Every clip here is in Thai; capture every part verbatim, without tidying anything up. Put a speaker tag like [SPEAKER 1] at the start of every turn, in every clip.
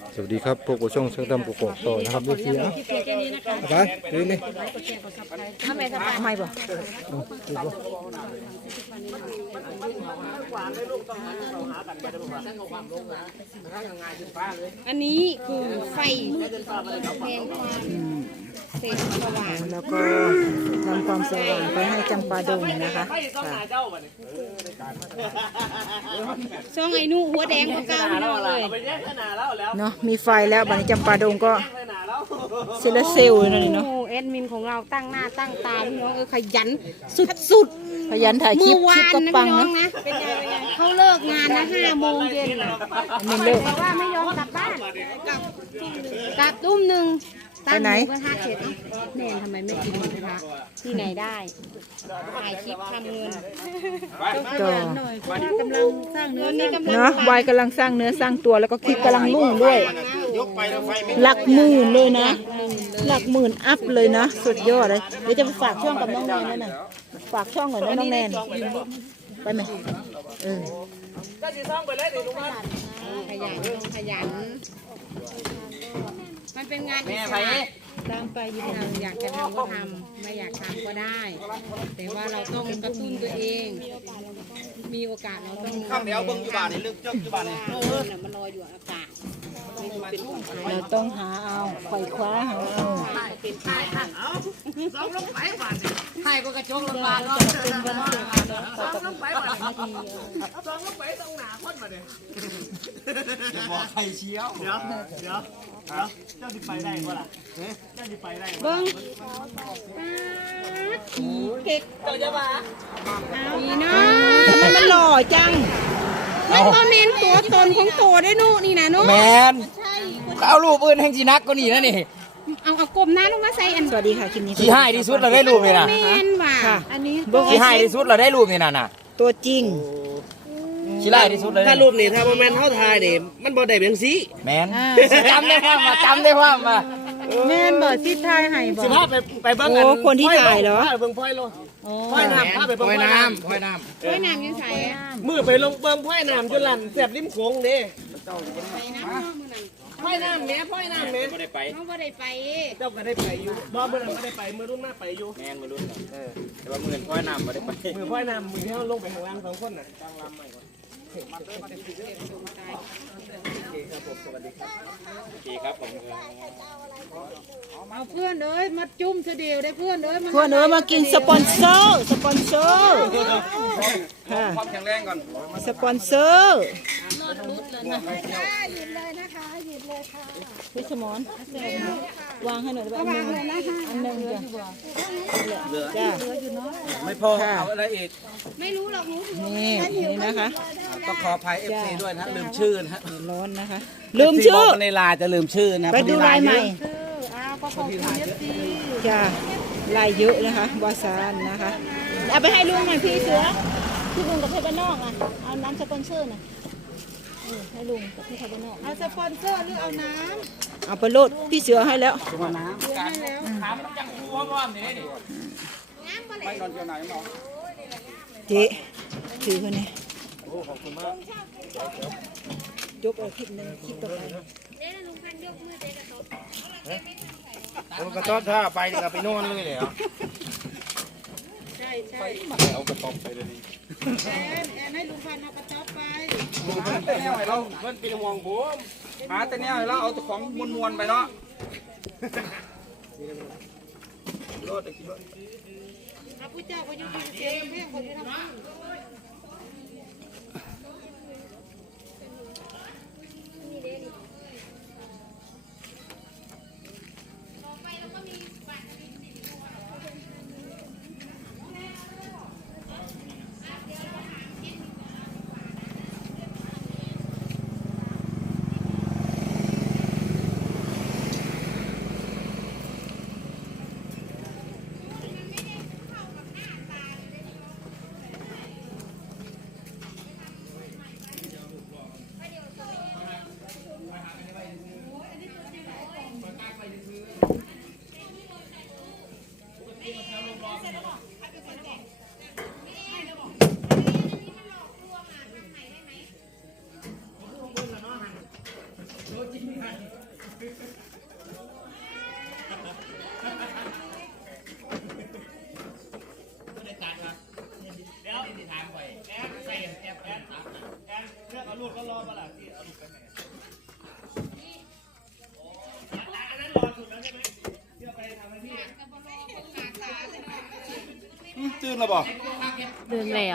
[SPEAKER 1] สวัสดีครับพวกผู้ช่องช่างดำกกอกต่อนะครับด้วยทีนะไปดูนี่
[SPEAKER 2] ทำไมทำไมไม่บ่อันนี้คือไฟแสงเส้นสว่าง
[SPEAKER 3] แล้วก็นำความสว่างไปให้จำปาดงนะคะ
[SPEAKER 2] ช่องไอ้นู่หัวแดงก็เก่าเลย
[SPEAKER 3] เนาะมีไฟแล้วบัดนี้จำปาดงก็เซลเซลล์นั่นนี่เนาะ
[SPEAKER 2] แอดมินของเราตั้งหน้าตั้งตาพี่น้องเออขยันสุด
[SPEAKER 3] ๆขยันถ่ายคลิปคลิปก็ปังนะ
[SPEAKER 2] เขาเลิกงานนะห้าโมงเย็นไม่เลิกเพราะว่าไม่ยอมกลับบ้านกลับตุ้มหนึ่ง
[SPEAKER 3] ไปไหน
[SPEAKER 2] กระทะเสร็จแม่ทำไมไม่กินหมูกระทะที่ไหนได้ถ่ายคลิปทำเงิน
[SPEAKER 3] ก็
[SPEAKER 2] กำลังสร้างเนื้อนี่กำลัง
[SPEAKER 3] เนาะวายกำลังสร้างเนื้อสร้างตัวแล้วก็คลิปกำลังรุ่งด้วยหลักหมื่นเลยนะหลักหมื่นอัพเลยนะสุดยอดเลยเดี๋ยวจะฝากช่องกับน้องแนนนั่นน่ะฝากช่องหน่อยนะน้องแนนไปไหมเออ
[SPEAKER 2] ขยันขยันมันเป็นงานอิสระตามไปยินดีอยากจะทำก็ทำไม่อยากทำก็ได้ แต่ว่าเราต้องกระตุ้นตัวเอง มีโอกาสเราต้อง
[SPEAKER 4] ข้ามเดียวเบิ้งจุบานนี่ลึกเจ้าจุบานนี่
[SPEAKER 2] เออน่ะมันลอยอยู่อากาศ
[SPEAKER 3] เราต้องหาเอาไขว่คว้าหาเอา
[SPEAKER 2] เป็นท่าท่านเอาสองลงไปบาทให้ก็กระจกลงมาเนาะเป็นวันเกิดสองลงไปบาทสองลงไปตรงหนาพ้นมาเลย
[SPEAKER 4] จะบอกใครเชียว
[SPEAKER 5] เดี๋ยวเดี๋ยวเจ้าดิไปได้ป่ะล่ะเจ้าดิไปได้
[SPEAKER 2] เบิ้งเก็ก
[SPEAKER 5] เจ้าจะมา
[SPEAKER 2] นี่นะ
[SPEAKER 3] ทำไมมันหล่อจัง
[SPEAKER 2] มันก็เมนตัวตนของตัวได้นู่นี่นะนู่
[SPEAKER 4] แมนเอารูปอื่นแห่งจีนักก็นี่นะนี่
[SPEAKER 2] เอาเอากลมหน้าลงมาใส่อัน
[SPEAKER 3] สวัสดีค่ะคลิปนี้
[SPEAKER 4] ขี้ให้ที่สุดเราได้รูปนี่นะ
[SPEAKER 2] เมนว่ะอันนี้
[SPEAKER 4] ขี้ให้ที่สุดเราได้รูปนี่นะน่ะ
[SPEAKER 3] ตัวจริง
[SPEAKER 4] ขี้ไล่ที่สุดเลย
[SPEAKER 5] ถ้ารูปนี่ถ้าโมเมนต์เท่าทายเดี๋ยมันบ่ได้เป็นสี
[SPEAKER 4] แมนจำได้ว่ามาจำได้ว่ามา
[SPEAKER 3] แม่นบ่ที่ทายให้บ่
[SPEAKER 5] สิพาไปไปเบิ่ง
[SPEAKER 3] โอ้คนที่ถ่ายเหรอ
[SPEAKER 5] ไปเบิ่งพ่อยโลพ่อยน้ำพาไปเบิ่งพ่อยน้ำ
[SPEAKER 4] พ่อยน้
[SPEAKER 2] ำพ่อยน้ำยังใส่
[SPEAKER 5] มือไปลงเบิ่งพ่อยน้ำจนลั่นแสบริมโขงเด้พ่อยน้ำแม่พ่อยน้ำแม่
[SPEAKER 4] บ่ได้ไป
[SPEAKER 2] น้องบ่ได้ไป
[SPEAKER 5] เจ้าก็ได้ไปอยู่บ่เมื่อนั้นบ่ได้ไปมือรุ่นหน้าไปอยู่
[SPEAKER 4] แมนมือรุ่นเออแต่ว่ามือพ่อยน้ำบ่ได้ไป
[SPEAKER 5] มือพ่อยน้ำมือที่เขาลงไปข้างล่างสองคนน่ะกลางลำใหม่ก่อน
[SPEAKER 4] โอเคครับผม
[SPEAKER 2] เอาเพื่อนเอ้ยมาจุ่มเสดียวได้เพื่อนเอ้ย
[SPEAKER 3] เพื่อนเอ้ยมากินสปอนเซอร์สปอนเซอร์
[SPEAKER 4] ค่ะความแข็งแรงก่อน
[SPEAKER 3] สปอนเซอร์
[SPEAKER 2] หยิบเลยนะคะหยิบเลยค่ะ
[SPEAKER 3] พี่สมอนวางให้หน่อยได้ไหมอันหนึ่งจ้ะจ้ะ
[SPEAKER 4] ไม่พอเอาอะไรอีก
[SPEAKER 2] ไม่รู้หรอกหนู
[SPEAKER 3] นี่นี่นะคะ
[SPEAKER 4] ต้องขออภัย เอฟ ซี ด้วยนะลืมชื่อนะฮะ
[SPEAKER 3] ร้อนนะคะลืมชื่อ
[SPEAKER 4] ในไลน์จะลืมชื่อนะ
[SPEAKER 3] ไปดูลายใหม่
[SPEAKER 2] อ้าวก็ขอบคุณเอฟซี
[SPEAKER 3] จ้ะลายเยอะนะคะวาซานนะคะเอาไปให้ลุงหน่อยพี่เสือพี่ลุงกับพี่บ้านนอกอ่ะเอาน้ำสปอนเซอร์หน่อยให้ลุงกับพี่บ้านนอก
[SPEAKER 2] เอาสปอนเซอร์หรือเอาน้
[SPEAKER 3] ำเอาไปโลดพี่เสือให้แล้ว
[SPEAKER 4] น้ำให้แล้วถามจังคูว่าว่านี่นี่ไปนอนเที่ยวไหนเนาะ
[SPEAKER 3] เจ๊ถือคนนี้โอ้ขอบคุณมากยกเอาคลิปนึงคลิปต่อไป
[SPEAKER 2] เจ๊ลุงพันยกมือเจ๊กระต๊อบ
[SPEAKER 4] ผมกระต๊อบถ้าไปก็ไปนอนเลยเหรอ
[SPEAKER 2] ใช่ใช่
[SPEAKER 4] เอากระต๊อบไปเลย
[SPEAKER 2] แอนแอนให้ลุงพันเอากระต๊อบไป
[SPEAKER 4] ลุงพันแต่แนวให้เราเพิ่นเป็นห่วงผมหาแต่แนวให้เราเอาตัวของมวนๆไปเนาะรถตะกี้
[SPEAKER 2] พระพุทธเจ้าก็อยู่ที่เจ๊แม่คนที่ทำ
[SPEAKER 5] เดี๋ยวถามไปแอนใส่แอนแอนแอนแอนเลือกเอาลูกก็รอมาละที่เอาลูกไปไหนอันนั้นรอสุดแล้วใช่ไหมเดี๋ยวไปทำให้พี่
[SPEAKER 4] ตื่นแล้วบ่
[SPEAKER 3] เดินแล้ว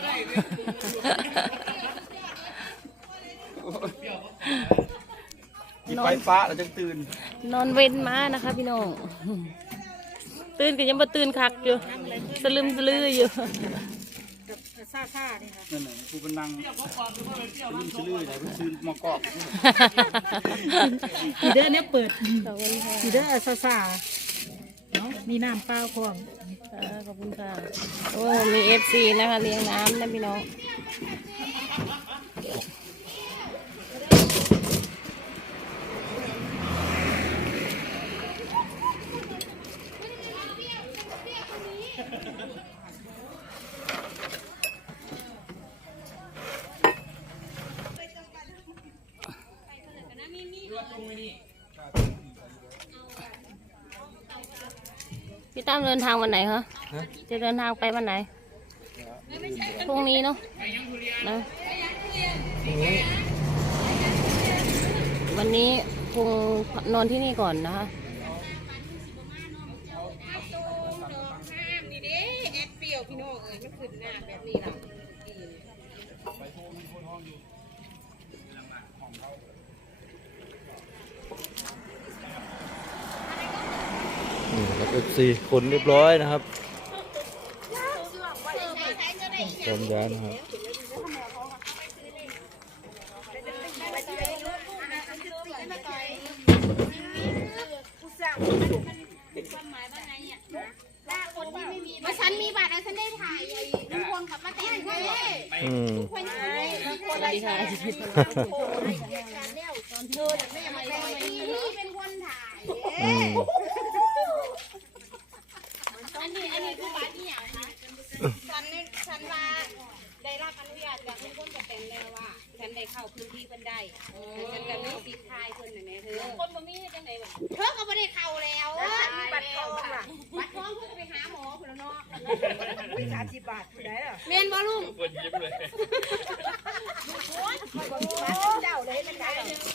[SPEAKER 4] กินไฟฟ้าแล้วจะตื่น
[SPEAKER 3] นอนเว้นมานะคะพี่น้อง ตื่นก็ยังบ่ตื่นคักอยู่สลึมสลืออยู่
[SPEAKER 2] ซาซานี่ค่ะ
[SPEAKER 4] นั่นแหละกูเป็นนางลืมชื่อเลยนะชื่อมอกอก
[SPEAKER 2] สีเด้อเนี่ยเปิด
[SPEAKER 3] ขอบคุณค่ะ
[SPEAKER 2] สีเด้อซาซาเนาะมีน้ำเปล่าพร้อม
[SPEAKER 3] อ่าขอบคุณค่ะโอ้มีเอฟซีนะคะเลี้ยงน้ำนะพี่น้องพี่ตั้มเดินทางวันไหนคะจะเดินทางไปวันไหนพรุ่งนี้เนาะนะวันนี้คงนอนที่นี่ก่อนนะคะ
[SPEAKER 2] นี่เด้แอดเปรี้ยวพี่น้องเอ้ยมันขึ้นหน้าแบบนี้ล่ะ
[SPEAKER 1] นี่นะครับ เอฟ ซี คนเรียบร้อยนะครับพร้อมย้ายนะครับ
[SPEAKER 6] มาฉันมีบัตรแล้วฉันได้ถ่ายไอ้ลุงพลขับมาแต่งด้วย
[SPEAKER 1] อืม
[SPEAKER 6] คนไหนคนไหนถ่ายเธอแม่มาแต่งนี่เป็นคนถ่าย
[SPEAKER 1] อืม
[SPEAKER 6] อันนี้อันนี้คือบัตรที่อย่างนะฉันฉันว่าได้รับอนุญาตจากลุงพลกับแต่งแล้วว่าฉันได้เข้าพื้นที่เพิ่นได้ฉันก็มีสิทธิ์ถ่ายเพิ่นน่ะแม่เธอคนบ่มีจังได๋เธอก็บ่ได้เข้าแล้วบัตรทองล่ะบัตรทองเพิ่นไปหาหมอพุ่นแล้วเนาะไม่สามสิบบาทผู้ใดล่ะแม่นบ่ลุงเพิ่นยิ้มเลยเจ้าเลยมันได้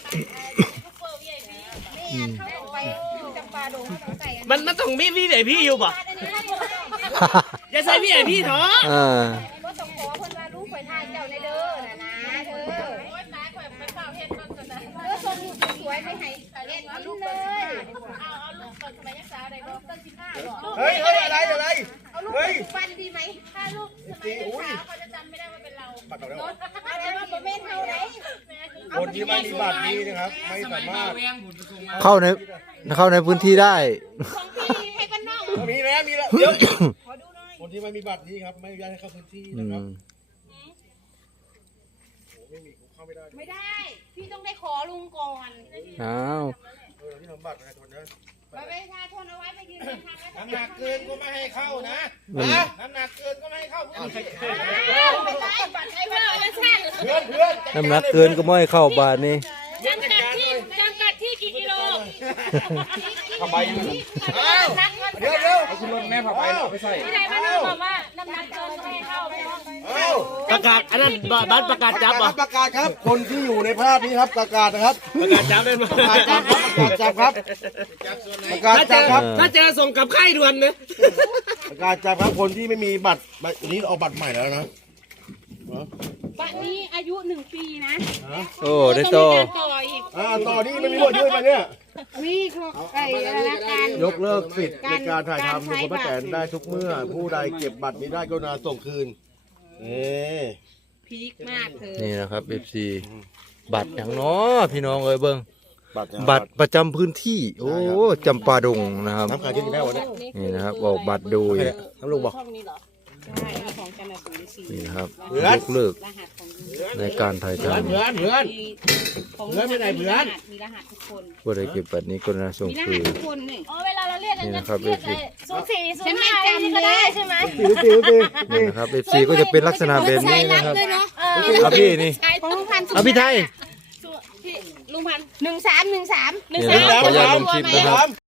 [SPEAKER 5] มันมันต้องมีพี่ไอพี่อยู่ป่ะอย่าใส่พี่ไอพี่เถอะ
[SPEAKER 1] อ่า
[SPEAKER 6] ก็ต้องขอเพิ่นว่าลูกข่อยทายเจ้าในเด้อนะนะเธอโอ๊ยตายข่อยไปเฝ้าเฮ็ดก่อนก่อนนะเออส่งลูกสวยไปให้เฮ็ดเอาลูกเลยเอาเอาลูกก่อนสมัยยังสาวได้บ่ต้นสิบห้าบ่
[SPEAKER 4] เฮ้ยเฮ้ยอะไรอะไร
[SPEAKER 6] เอาลูกฟันดีไหมถ้าลูกสมัยยังสาวเขาจะจำไม่ได้ว่าเป็นเราปัดเอาแล้วเอาแต่ว่าบ่แม่นเฮาได้
[SPEAKER 7] คนที่ไม่มีบัตรนี้นะครับ ไม่สามารถ
[SPEAKER 1] เข้าในเข้าในพื้นที่ได้
[SPEAKER 6] ของพี่ให้บ้านนอก
[SPEAKER 7] มีแล้วมีแล้วเดี๋ยวคนที่ไม่มีบัตรนี้ครับไม่อนุญาตให้เข้าพื้นที่
[SPEAKER 1] อื
[SPEAKER 7] นะครับ
[SPEAKER 1] ม
[SPEAKER 7] ไม่มีเข้าไม่ได้
[SPEAKER 6] ไม่ได้ พี่ต้องได้ขอลุงก่อน
[SPEAKER 1] อ้าว
[SPEAKER 7] เออที่ทำบัตรประชาชนนะ
[SPEAKER 6] บัตรประชาชนเอาไว้ไปยืนยันทางราช
[SPEAKER 7] น้ำหนักเกินก็ไม่ให้เข้านะน้ำหนักเกินก็ไม่ให้เข้าเพื่อน
[SPEAKER 6] ไม่ได้บัตรใช้ว่าไม่ใช่
[SPEAKER 7] เพื่อนเพื่อน
[SPEAKER 1] น้ำหนักเกินก็ไม่ให้เข้าบาทนี้
[SPEAKER 6] จำกัดที่จำกัดที่กี่กิโล
[SPEAKER 4] ผ้าใบยังไง
[SPEAKER 7] เดี๋ยวเดี๋ยว
[SPEAKER 4] เอาขึ้นรถแม่ผ้าใบเอาไปใส่
[SPEAKER 6] ที่ไหนมาดูบอกว่าน้ำหนักเกินก็ให้เข้าไม่ต้อง
[SPEAKER 7] เอา
[SPEAKER 5] ประกาศอันนั้นบัตรประกาศจับป่ะ
[SPEAKER 7] ประกาศครับคนที่อยู่ในภาพนี้ครับประกาศนะครับ
[SPEAKER 5] ประกาศจับได้ไหม
[SPEAKER 7] ประกาศจับครับประกาศจับครับประกาศจับครับ
[SPEAKER 5] ถ้าเจอส่งกับไข้ด่วนนะ
[SPEAKER 7] ประกาศจับครับคนที่ไม่มีบัตรบัตรนี้เอาบัตรใหม่แล้วนะ
[SPEAKER 6] บัตรนี้อายุหนึ่งปีนะ
[SPEAKER 1] โอ้ได้ต่อ
[SPEAKER 6] ต่ออีก
[SPEAKER 7] อ่าต่อนี่ไม่มีบัตรด้วยไปเนี่ย
[SPEAKER 6] มีเขาไอ้อะไรนะการ
[SPEAKER 7] ยกเลิกสิทธิ์ในการถ่ายทำในคนพระแตนได้ทุกเมื่อ ผู้ใดเก็บบัตรนี้ได้ก็นาส่งคืนเอ๊ะ
[SPEAKER 6] พีคมากเธอ
[SPEAKER 1] นี่นะครับ เอฟ ซี บัตรอย่างน้อพี่น้องเอ้ยเบิ้ง
[SPEAKER 7] บัตร
[SPEAKER 1] บัตรประจำพื้นที่ โอ้จำปาดงนะครับ
[SPEAKER 7] น้ำขายที่นี่แม่วันนี้
[SPEAKER 1] นี่นะครับออกบัตรโดย
[SPEAKER 7] น้ำลุงบอก
[SPEAKER 6] ใช่ของจันทร์ศูนย์สี่
[SPEAKER 1] นี่นะครับ
[SPEAKER 7] เพื่อน
[SPEAKER 1] ยกเลิก
[SPEAKER 6] รหัสของ
[SPEAKER 1] ในการถ่ายท
[SPEAKER 7] เพื่อนเพื่อนเพื่อน
[SPEAKER 6] ของ
[SPEAKER 7] เพื่อนไปไหนเพื่อน
[SPEAKER 6] มีรหัสทุกคน
[SPEAKER 1] ำผู้ใดเก็บบัตรนี้ก็นาส่ง
[SPEAKER 6] มีร
[SPEAKER 1] คื
[SPEAKER 6] หัส
[SPEAKER 1] น
[SPEAKER 6] ทุกคนนี่
[SPEAKER 3] อ๋อเวลาเราเรียก
[SPEAKER 1] นี่นะครับ เอฟ ซี
[SPEAKER 3] ศูนย์สี่ศูน
[SPEAKER 6] ฉัน
[SPEAKER 3] ย์
[SPEAKER 6] ไม่
[SPEAKER 3] ห้า
[SPEAKER 6] จำ
[SPEAKER 3] ก็
[SPEAKER 6] เล
[SPEAKER 3] ได้
[SPEAKER 6] ย
[SPEAKER 3] ใช่ไหม
[SPEAKER 7] ติวติวติว
[SPEAKER 1] นี่นะครับ เอฟ ซี ก็จะเป็นลักษณะแบบนี้นะครับ
[SPEAKER 6] ด้วยเนาะ
[SPEAKER 1] เอาพี่นี่
[SPEAKER 6] ของลุงพันธุ์
[SPEAKER 1] เอาพี่ไทย
[SPEAKER 6] ลุงพันหนึ่งสามหนึ่งสามหนึ่ง
[SPEAKER 1] นี่
[SPEAKER 6] สาม
[SPEAKER 1] นะขออนุญาตลงคลิปนะครับ